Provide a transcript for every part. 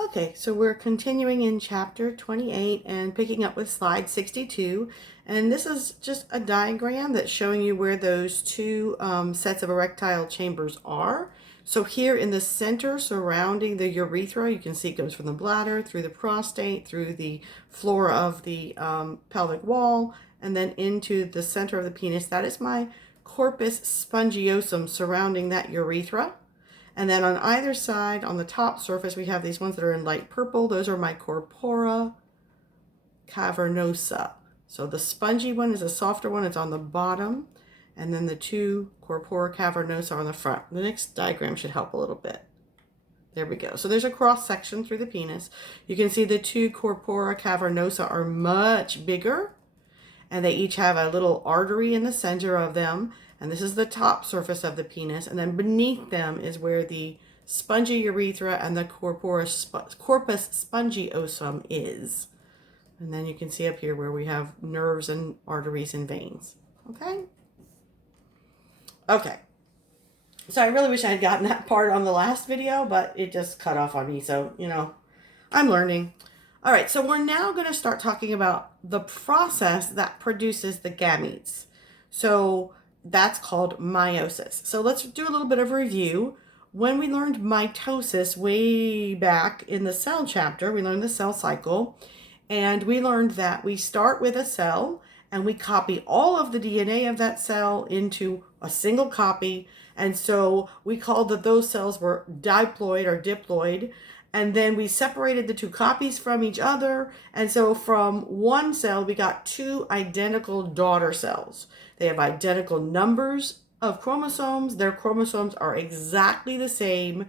Okay, so we're continuing in chapter 28 and picking up with slide 62. And this is just a diagram that's showing you where those two sets of erectile chambers are. So here in the center surrounding the urethra, you can see it goes from the bladder through the prostate, through the floor of the pelvic wall, and then into the center of the penis. That is my corpus spongiosum surrounding that urethra. And then on either side, on the top surface, we have these ones that are in light purple. Those are my corpora cavernosa. So the spongy one is a softer one. It's on the bottom. And then the two corpora cavernosa are on the front. The next diagram should help a little bit. There we go. So there's a cross section through the penis. You can see the two corpora cavernosa are much bigger. And they each have a little artery in the center of them. And this is the top surface of the penis. And then beneath them is where the spongy urethra and the corpus spongiosum is. And then you can see up here where we have nerves and arteries and veins. Okay? Okay. So I really wish I had gotten that part on the last video, but it just cut off on me. So, I'm learning. All right, so we're now going to start talking about the process that produces the gametes. So that's called meiosis. So let's do a little bit of a review. When we learned mitosis way back in the cell chapter, we learned the cell cycle, and we learned that we start with a cell and we copy all of the DNA of that cell into a single copy. And so we called that those cells were diploid or diploid. And then we separated the two copies from each other. And so from one cell, we got two identical daughter cells. They have identical numbers of chromosomes. Their chromosomes are exactly the same.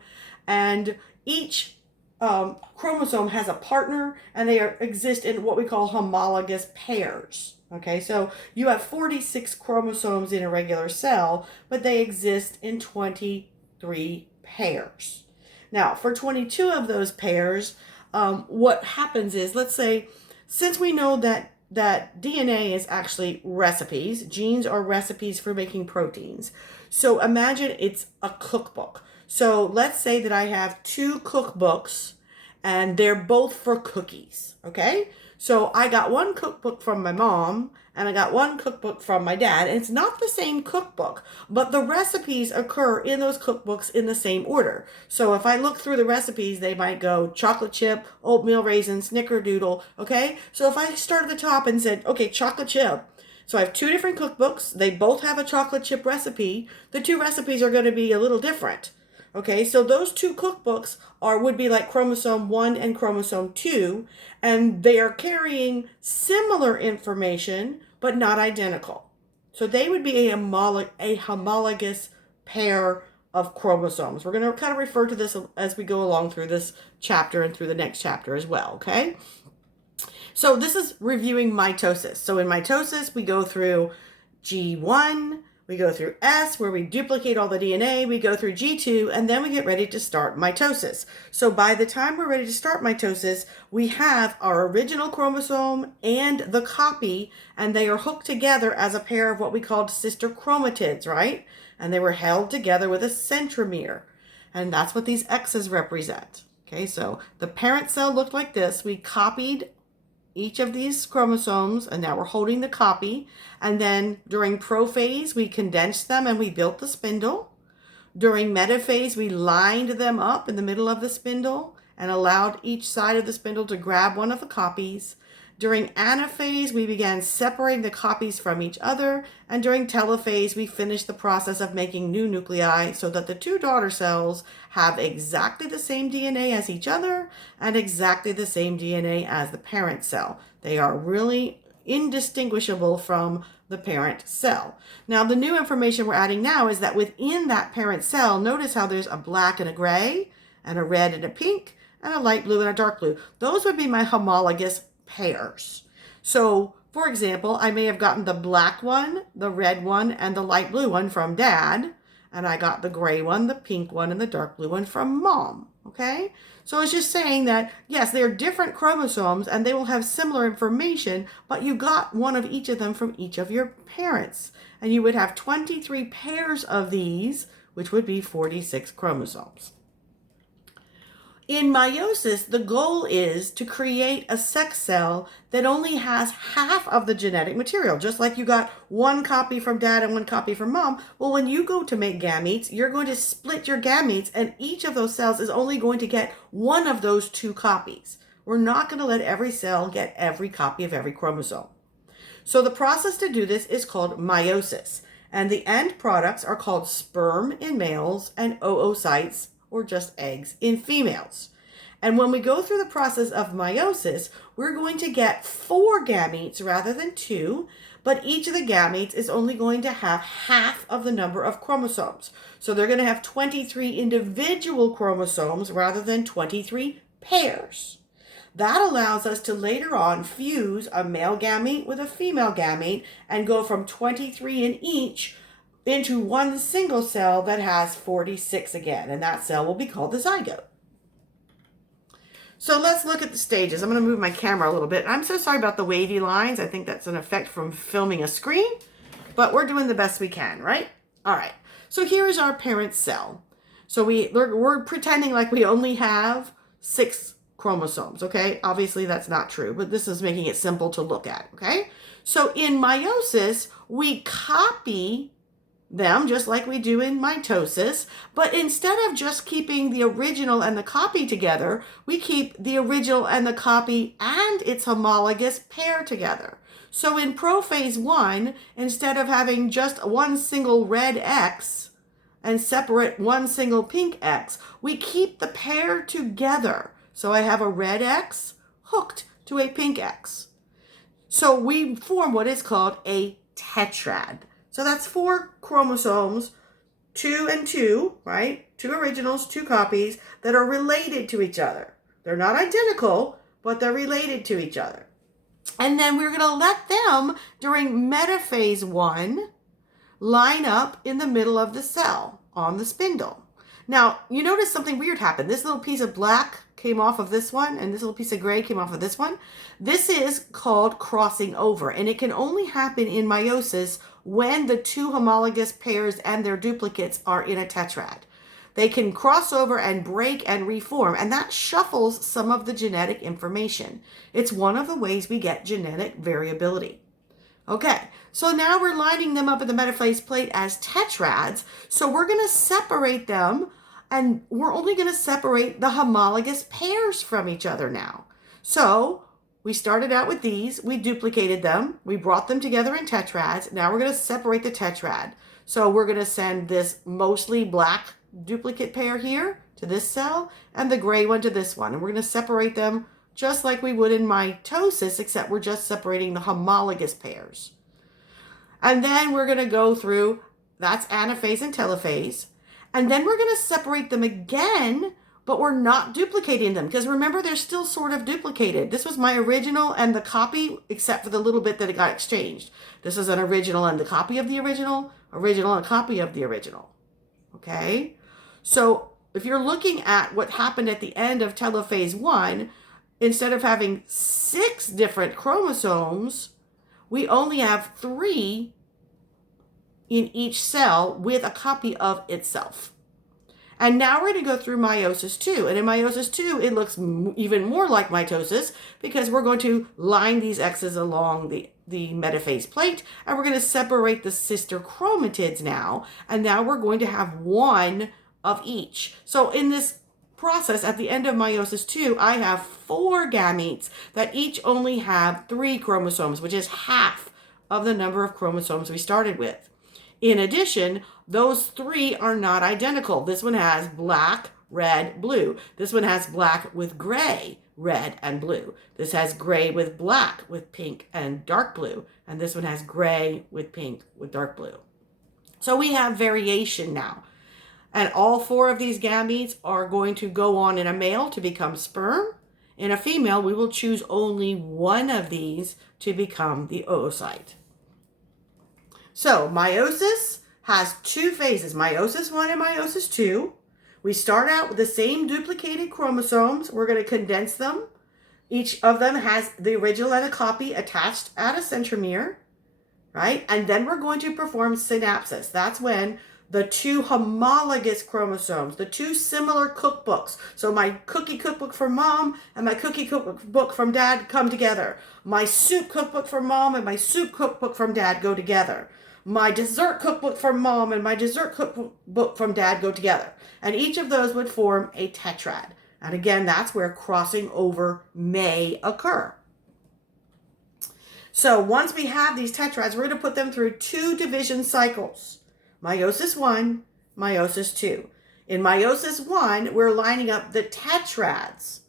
And each chromosome has a partner, and they exist in what we call homologous pairs. Okay, so you have 46 chromosomes in a regular cell, but they exist in 23 pairs. Now, for 22 of those pairs, what happens is, let's say, since we know that DNA is actually recipes, genes are recipes for making proteins. So imagine it's a cookbook. So let's say that I have two cookbooks and they're both for cookies, okay? So I got one cookbook from my mom and I got one cookbook from my dad, and it's not the same cookbook, but the recipes occur in those cookbooks in the same order. So if I look through the recipes, they might go chocolate chip, oatmeal raisin, snickerdoodle, okay? So if I start at the top and said, okay, chocolate chip, so I have two different cookbooks, they both have a chocolate chip recipe, the two recipes are going to be a little different. Okay, so those two cookbooks would be like chromosome 1 and chromosome 2, and they are carrying similar information, but not identical. So they would be a homologous pair of chromosomes. We're going to kind of refer to this as we go along through this chapter and through the next chapter as well, okay? So this is reviewing mitosis. So in mitosis, we go through G1, we go through S, where we duplicate all the DNA. We go through G2, and then we get ready to start mitosis. So by the time we're ready to start mitosis, we have our original chromosome and the copy, and they are hooked together as a pair of what we called sister chromatids, right? And they were held together with a centromere. And that's what these X's represent. Okay, so the parent cell looked like this. We copied each of these chromosomes, and now we're holding the copy. And then during prophase, we condensed them and we built the spindle. During metaphase, we lined them up in the middle of the spindle and allowed each side of the spindle to grab one of the copies. During anaphase, we began separating the copies from each other. And during telophase, we finished the process of making new nuclei so that the two daughter cells have exactly the same DNA as each other and exactly the same DNA as the parent cell. They are really indistinguishable from the parent cell. Now, the new information we're adding now is that within that parent cell, notice how there's a black and a gray, and a red and a pink, and a light blue and a dark blue. Those would be my homologous pairs. So, for example, I may have gotten the black one, the red one, and the light blue one from dad, and I got the gray one, the pink one, and the dark blue one from mom. Okay? So it's just saying that, yes, they're different chromosomes and they will have similar information, but you got one of each of them from each of your parents. And you would have 23 pairs of these, which would be 46 chromosomes. In meiosis, the goal is to create a sex cell that only has half of the genetic material. Just like you got one copy from dad and one copy from mom. Well, when you go to make gametes, you're going to split your gametes, and each of those cells is only going to get one of those two copies. We're not going to let every cell get every copy of every chromosome. So the process to do this is called meiosis. And the end products are called sperm in males and oocytes, or just eggs, in females. And when we go through the process of meiosis, we're going to get 4 gametes rather than 2, but each of the gametes is only going to have half of the number of chromosomes. So they're going to have 23 individual chromosomes rather than 23 pairs. That allows us to later on fuse a male gamete with a female gamete and go from 23 in each into one single cell that has 46 again, and that cell will be called the zygote. So let's look at the stages. I'm going to move my camera a little bit. I'm so sorry about the wavy lines. I think that's an effect from filming a screen, but we're doing the best we can, right? All right. So here is our parent cell. So we're pretending like we only have 6 chromosomes, okay? Obviously that's not true, but this is making it simple to look at, okay? So in meiosis, we copy them just like we do in mitosis, but instead of just keeping the original and the copy together, we keep the original and the copy and its homologous pair together. So in prophase 1, instead of having just one single red X and separate one single pink X, we keep the pair together. So I have a red X hooked to a pink X. So we form what is called a tetrad. So that's 4 chromosomes, 2 and 2, right? 2 originals, 2 copies that are related to each other. They're not identical, but they're related to each other. And then we're going to let them, during metaphase 1, line up in the middle of the cell on the spindle. Now, you notice something weird happened. This little piece of black came off of this one, and this little piece of gray came off of this one. This is called crossing over, and it can only happen in meiosis when the 2 homologous pairs and their duplicates are in a tetrad. They can cross over and break and reform, and that shuffles some of the genetic information. It's one of the ways we get genetic variability. Okay, so now we're lining them up in the metaphase plate as tetrads, so we're going to separate them, and we're only going to separate the homologous pairs from each other now. So we started out with these, we duplicated them, we brought them together in tetrads. Now we're going to separate the tetrad. So we're going to send this mostly black duplicate pair here to this cell and the gray one to this one. And we're going to separate them just like we would in mitosis, except we're just separating the homologous pairs. And then we're going to go through, that's anaphase and telophase. And then we're going to separate them again, but we're not duplicating them. Because remember, they're still sort of duplicated. This was my original and the copy, except for the little bit that it got exchanged. This is an original and the copy of the original and a copy of the original. Okay? So if you're looking at what happened at the end of telophase 1, instead of having 6 different chromosomes, we only have 3 in each cell with a copy of itself. And now we're going to go through Meiosis 2. And in Meiosis 2, it looks even more like mitosis because we're going to line these X's along the metaphase plate, and we're going to separate the sister chromatids now. And now we're going to have 1 of each. So in this process, at the end of Meiosis 2, I have 4 gametes that each only have 3 chromosomes, which is half of the number of chromosomes we started with. In addition, those 3 are not identical. This one has black, red, blue. This one has black with gray, red, and blue. This has gray with black, with pink and dark blue. And this one has gray with pink with dark blue. So we have variation now. And all 4 of these gametes are going to go on in a male to become sperm. In a female, we will choose only one of these to become the oocyte. So meiosis has 2 phases, Meiosis 1 and Meiosis 2. We start out with the same duplicated chromosomes. We're going to condense them. Each of them has the original and a copy attached at a centromere, right? And then we're going to perform synapsis. That's when the two homologous chromosomes, the two similar cookbooks. So my cookie cookbook from mom and my cookie cookbook from dad come together. My soup cookbook from mom and my soup cookbook from dad go together. My dessert cookbook from mom and my dessert cookbook from dad go together. And each of those would form a tetrad. And again, that's where crossing over may occur. So once we have these tetrads, we're going to put them through two division cycles. Meiosis 1, Meiosis 2. In Meiosis 1, we're lining up the tetrads.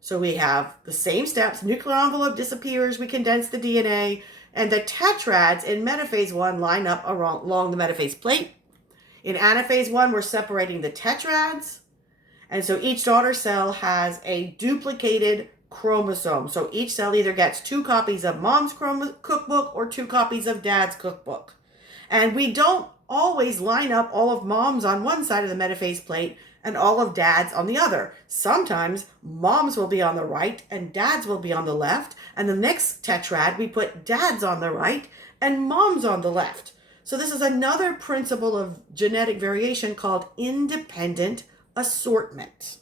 So we have the same steps. Nuclear envelope disappears. We condense the DNA. And the tetrads in metaphase 1 line up along the metaphase plate. In anaphase 1, we're separating the tetrads. And so each daughter cell has a duplicated chromosome. So each cell either gets 2 copies of mom's cookbook or 2 copies of dad's cookbook. And we don't always line up all of mom's on one side of the metaphase plate and all of dad's on the other. Sometimes mom's will be on the right and dad's will be on the left. And the next tetrad, we put dad's on the right and mom's on the left. So this is another principle of genetic variation called independent assortment.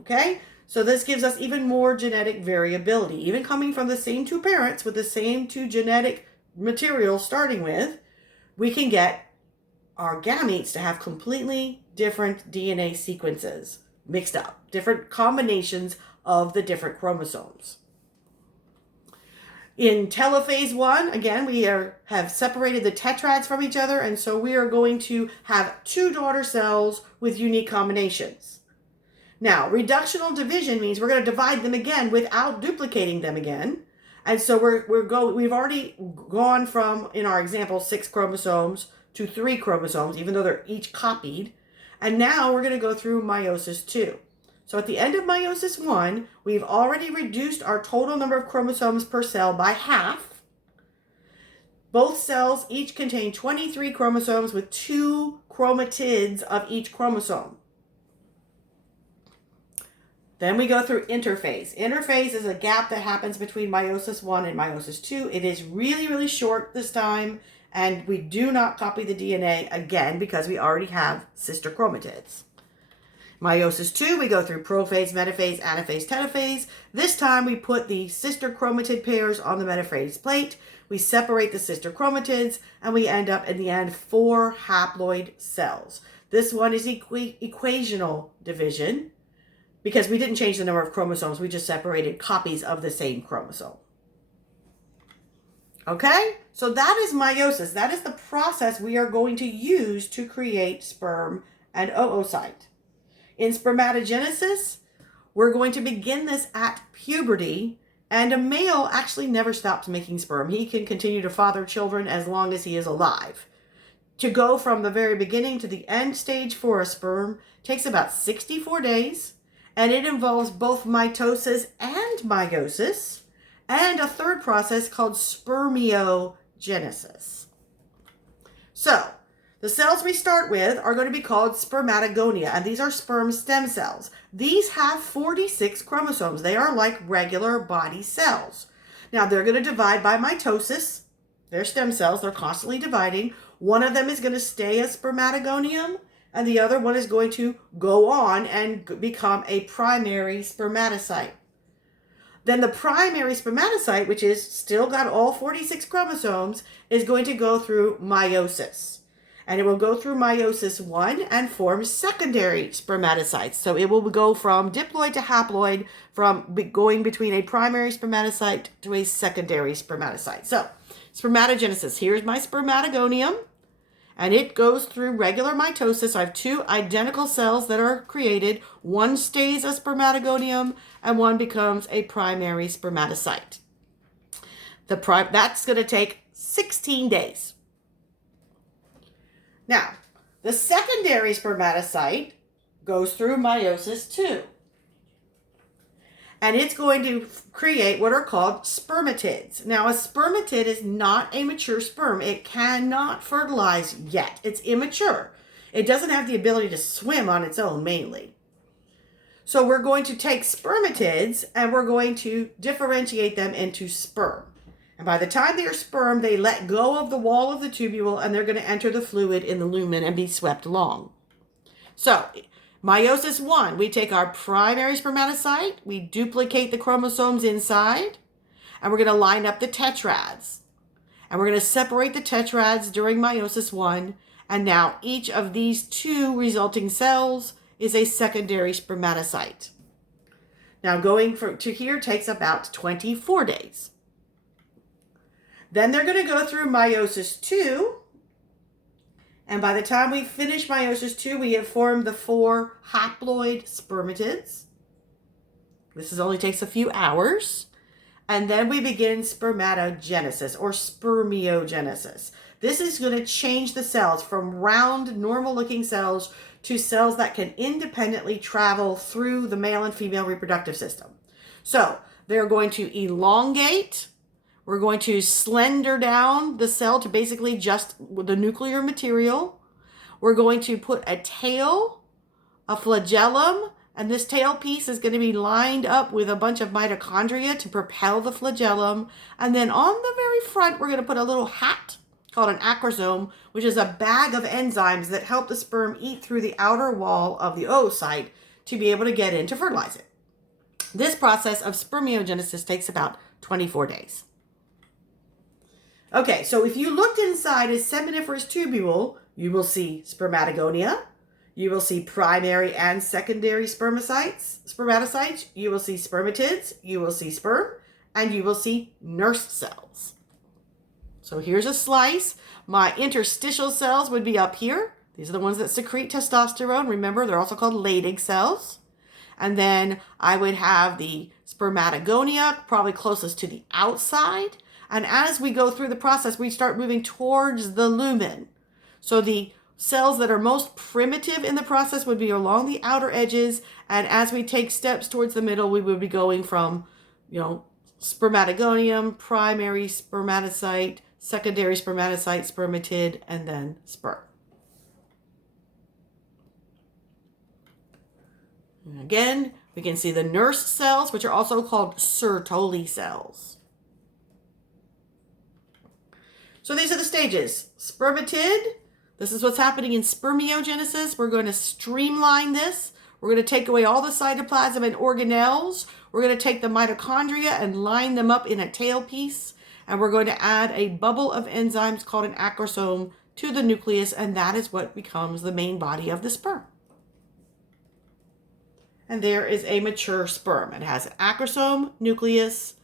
Okay? So this gives us even more genetic variability. Even coming from the same 2 parents with the same 2 genetic materials starting with, we can get our gametes to have completely different DNA sequences mixed up, different combinations of the different chromosomes. In telophase 1, again, we have separated the tetrads from each other, and so we are going to have 2 daughter cells with unique combinations. Now, reductional division means we're going to divide them again without duplicating them again. And so we've already gone from, in our example, 6 chromosomes to 3 chromosomes, even though they're each copied. And now we're going to go through Meiosis 2. So at the end of Meiosis 1, we've already reduced our total number of chromosomes per cell by half. Both cells each contain 23 chromosomes with 2 chromatids of each chromosome. Then we go through interphase. Interphase is a gap that happens between Meiosis 1 and Meiosis 2. It is really, really short this time, and we do not copy the DNA again because we already have sister chromatids. Meiosis 2, we go through prophase, metaphase, anaphase, telophase. This time we put the sister chromatid pairs on the metaphase plate. We separate the sister chromatids, and we end up, in the end, 4 haploid cells. This one is equational division, because we didn't change the number of chromosomes, we just separated copies of the same chromosome. Okay? So that is meiosis. That is the process we are going to use to create sperm and oocyte. In spermatogenesis, we're going to begin this at puberty, and a male actually never stops making sperm. He can continue to father children as long as he is alive. To go from the very beginning to the end stage for a sperm takes about 64 days. And it involves both mitosis and meiosis, and a third process called spermatogenesis. So, the cells we start with are going to be called spermatogonia, and these are sperm stem cells. These have 46 chromosomes. They are like regular body cells. Now, they're going to divide by mitosis. They're stem cells. They're constantly dividing. One of them is going to stay a spermatogonium, and the other one is going to go on and become a primary spermatocyte. Then the primary spermatocyte, which is still got all 46 chromosomes, is going to go through meiosis. And it will go through meiosis 1 and form secondary spermatocytes. So it will go from diploid to haploid, from going between a primary spermatocyte to a secondary spermatocyte. So spermatogenesis, here's my spermatogonium. And it goes through regular mitosis. I have 2 identical cells that are created. One stays a spermatogonium, and one becomes a primary spermatocyte. That's going to take 16 days. Now, the secondary spermatocyte goes through Meiosis 2. And it's going to create what are called spermatids. Now, a spermatid is not a mature sperm. It cannot fertilize yet. It's immature. It doesn't have the ability to swim on its own, mainly. So we're going to take spermatids and we're going to differentiate them into sperm. And by the time they are sperm, they let go of the wall of the tubule and they're going to enter the fluid in the lumen and be swept along. So, meiosis 1, we take our primary spermatocyte, we duplicate the chromosomes inside, and we're going to line up the tetrads. And we're going to separate the tetrads during meiosis 1, and now each of these 2 resulting cells is a secondary spermatocyte. Now going to here takes about 24 days. Then they're going to go through meiosis 2. And by the time we finish meiosis 2, we have formed the 4 haploid spermatids. This only takes a few hours. And then we begin spermatogenesis or spermiogenesis. This is going to change the cells from round, normal-looking cells to cells that can independently travel through the male and female reproductive system. So they're going to elongate. We're going to slender down the cell to basically just the nuclear material. We're going to put a tail, a flagellum, and this tail piece is going to be lined up with a bunch of mitochondria to propel the flagellum. And then on the very front, we're going to put a little hat called an acrosome, which is a bag of enzymes that help the sperm eat through the outer wall of the oocyte to be able to get in to fertilize it. This process of spermiogenesis takes about 24 days. Okay, so if you looked inside a seminiferous tubule, you will see spermatogonia, you will see primary and secondary spermatocytes, you will see spermatids, you will see sperm, and you will see nurse cells. So here's a slice. My interstitial cells would be up here. These are the ones that secrete testosterone. Remember, they're also called Leydig cells. And then I would have the spermatogonia, probably closest to the outside. And as we go through the process, we start moving towards the lumen. So the cells that are most primitive in the process would be along the outer edges. And as we take steps towards the middle, we would be going from, spermatogonium, primary spermatocyte, secondary spermatocyte, spermatid, and then sperm. And again, we can see the nurse cells, which are also called Sertoli cells. So these are the stages. Spermatid, this is what's happening in spermiogenesis. We're going to streamline this. We're going to take away all the cytoplasm and organelles. We're going to take the mitochondria and line them up in a tail piece. And we're going to add a bubble of enzymes called an acrosome to the nucleus. And that is what becomes the main body of the sperm. And there is a mature sperm. It has an acrosome, nucleus.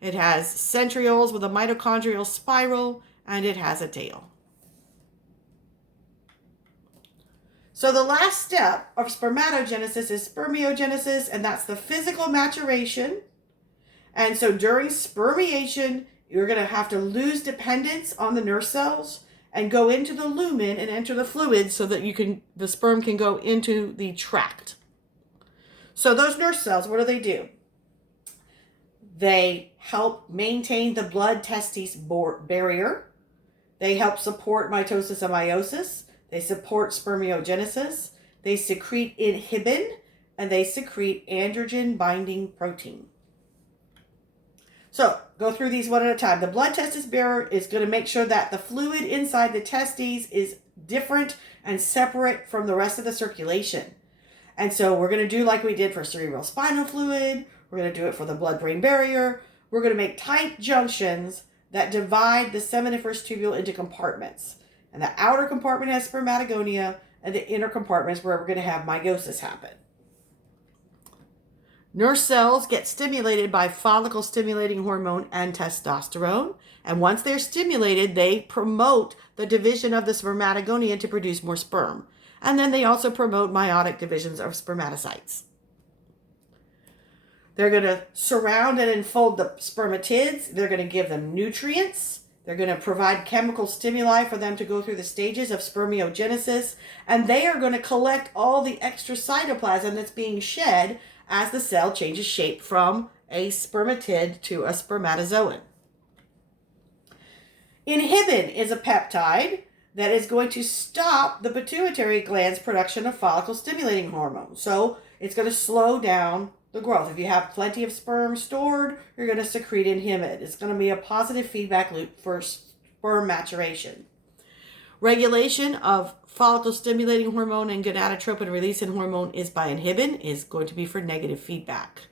It has centrioles with a mitochondrial spiral. And it has a tail. So the last step of spermatogenesis is spermiogenesis, and that's the physical maturation. And so during spermiation, you're going to have to lose dependence on the nurse cells and go into the lumen and enter the fluid so that the sperm can go into the tract. So those nurse cells, what do? They help maintain the blood-testis barrier. They help support mitosis and meiosis. They support spermiogenesis. They secrete inhibin, and they secrete androgen-binding protein. So, go through these one at a time. The blood-testis barrier is going to make sure that the fluid inside the testes is different and separate from the rest of the circulation. And so, we're going to do like we did for cerebral spinal fluid. We're going to do it for the blood-brain barrier. We're going to make tight junctions that divide the seminiferous tubule into compartments. And the outer compartment has spermatogonia, and the inner compartment is where we're going to have meiosis happen. Nurse cells get stimulated by follicle-stimulating hormone and testosterone. And once they're stimulated, they promote the division of the spermatogonia to produce more sperm. And then they also promote meiotic divisions of spermatocytes. They're going to surround and enfold the spermatids. They're going to give them nutrients. They're going to provide chemical stimuli for them to go through the stages of spermiogenesis. And they are going to collect all the extra cytoplasm that's being shed as the cell changes shape from a spermatid to a spermatozoan. Inhibin is a peptide that is going to stop the pituitary gland's production of follicle-stimulating hormone. So it's going to slow down the the growth. If you have plenty of sperm stored, you're going to secrete inhibin. It's going to be a positive feedback loop for sperm maturation. Regulation of follicle stimulating hormone and gonadotropin releasing hormone is by inhibin is going to be for negative feedback.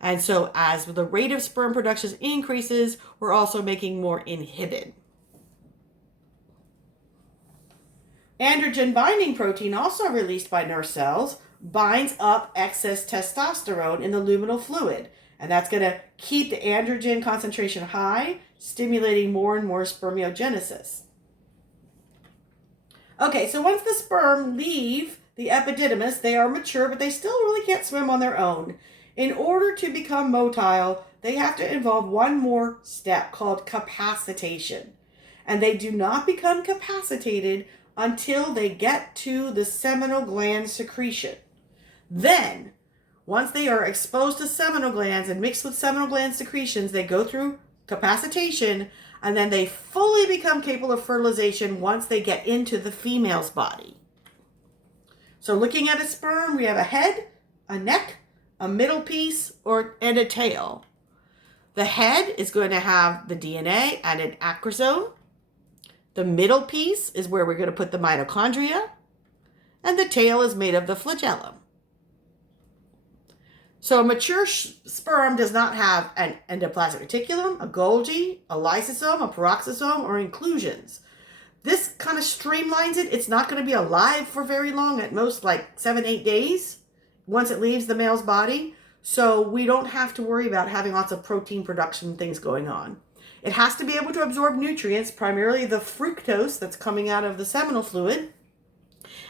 And so as the rate of sperm production increases, we're also making more inhibin. Androgen binding protein, also released by nerve cells, binds up excess testosterone in the luminal fluid. And that's going to keep the androgen concentration high, stimulating more and more spermiogenesis. Okay, so once the sperm leave the epididymis, they are mature, but they still really can't swim on their own. In order to become motile, they have to involve one more step called capacitation. And they do not become capacitated until they get to the seminal gland secretion. Then, once they are exposed to seminal glands and mixed with seminal gland secretions, they go through capacitation, and then they fully become capable of fertilization once they get into the female's body. So looking at a sperm, we have a head, a neck, a middle piece, and a tail. The head is going to have the DNA and an acrosome. The middle piece is where we're going to put the mitochondria, and the tail is made of the flagellum. So a mature sperm does not have an endoplasmic reticulum, a Golgi, a lysosome, a peroxisome, or inclusions. This kind of streamlines it. It's not going to be alive for very long, at most like 7-8 days once it leaves the male's body. So we don't have to worry about having lots of protein production things going on. It has to be able to absorb nutrients, primarily the fructose that's coming out of the seminal fluid.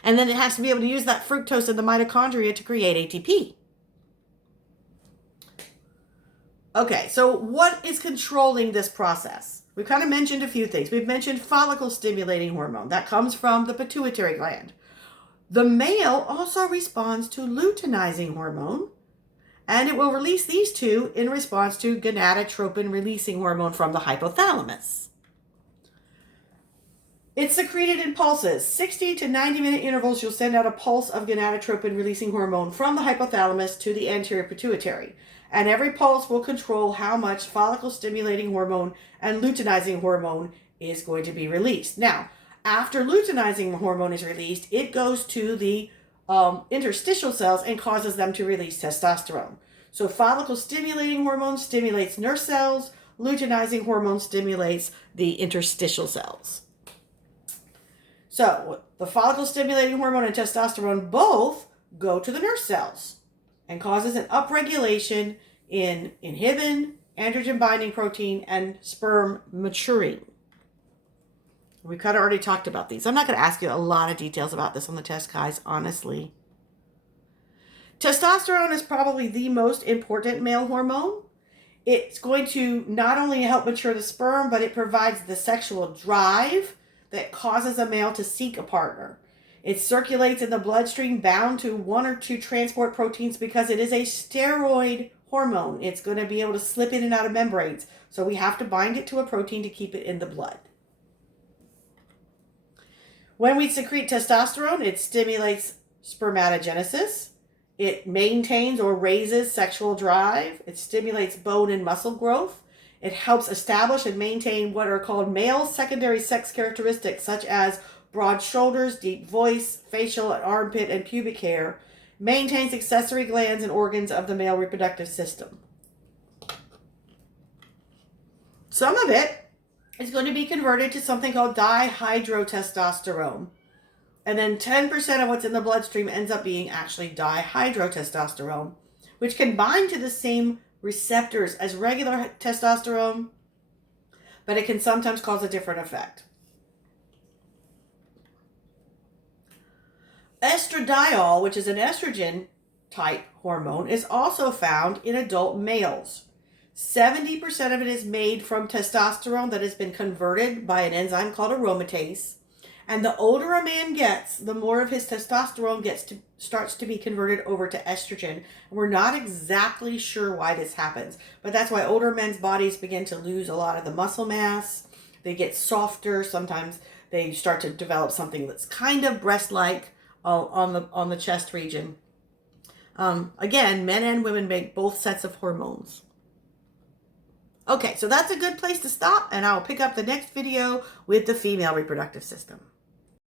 And then it has to be able to use that fructose in the mitochondria to create ATP. Okay, so what is controlling this process? We've kind of mentioned a few things. We've mentioned follicle stimulating hormone. That comes from the pituitary gland. The male also responds to luteinizing hormone, and it will release these two in response to gonadotropin releasing hormone from the hypothalamus. It's secreted in pulses. 60 to 90-minute intervals, you'll send out a pulse of gonadotropin releasing hormone from the hypothalamus to the anterior pituitary. And every pulse will control how much follicle stimulating hormone and luteinizing hormone is going to be released. Now, after luteinizing hormone is released, it goes to the interstitial cells and causes them to release testosterone. So follicle stimulating hormone stimulates nerve cells, luteinizing hormone stimulates the interstitial cells. So the follicle stimulating hormone and testosterone both go to the nerve cells and causes an upregulation in inhibin, androgen binding protein, and sperm maturing. We kind of already talked about these. I'm not going to ask you a lot of details about this on the test, guys, honestly. Testosterone is probably the most important male hormone. It's going to not only help mature the sperm, but it provides the sexual drive that causes a male to seek a partner. It circulates in the bloodstream bound to one or two transport proteins because it is a steroid hormone. It's going to be able to slip in and out of membranes. So we have to bind it to a protein to keep it in the blood. When we secrete testosterone, it stimulates spermatogenesis. It maintains or raises sexual drive. It stimulates bone and muscle growth. It helps establish and maintain what are called male secondary sex characteristics, such as broad shoulders, deep voice, facial and armpit and pubic hair. Maintains accessory glands and organs of the male reproductive system. Some of it is going to be converted to something called dihydrotestosterone. And then 10% of what's in the bloodstream ends up being actually dihydrotestosterone, which can bind to the same receptors as regular testosterone, but it can sometimes cause a different effect. Estradiol, which is an estrogen type hormone, is also found in adult males. 70% of it is made from testosterone that has been converted by an enzyme called aromatase. And the older a man gets, the more of his testosterone starts to be converted over to estrogen. And we're not exactly sure why this happens, but that's why older men's bodies begin to lose a lot of the muscle mass. They get softer. Sometimes they start to develop something that's kind of breast-like on the chest region. Again, men and women make both sets of hormones. Okay, so that's a good place to stop, and I'll pick up the next video with the female reproductive system.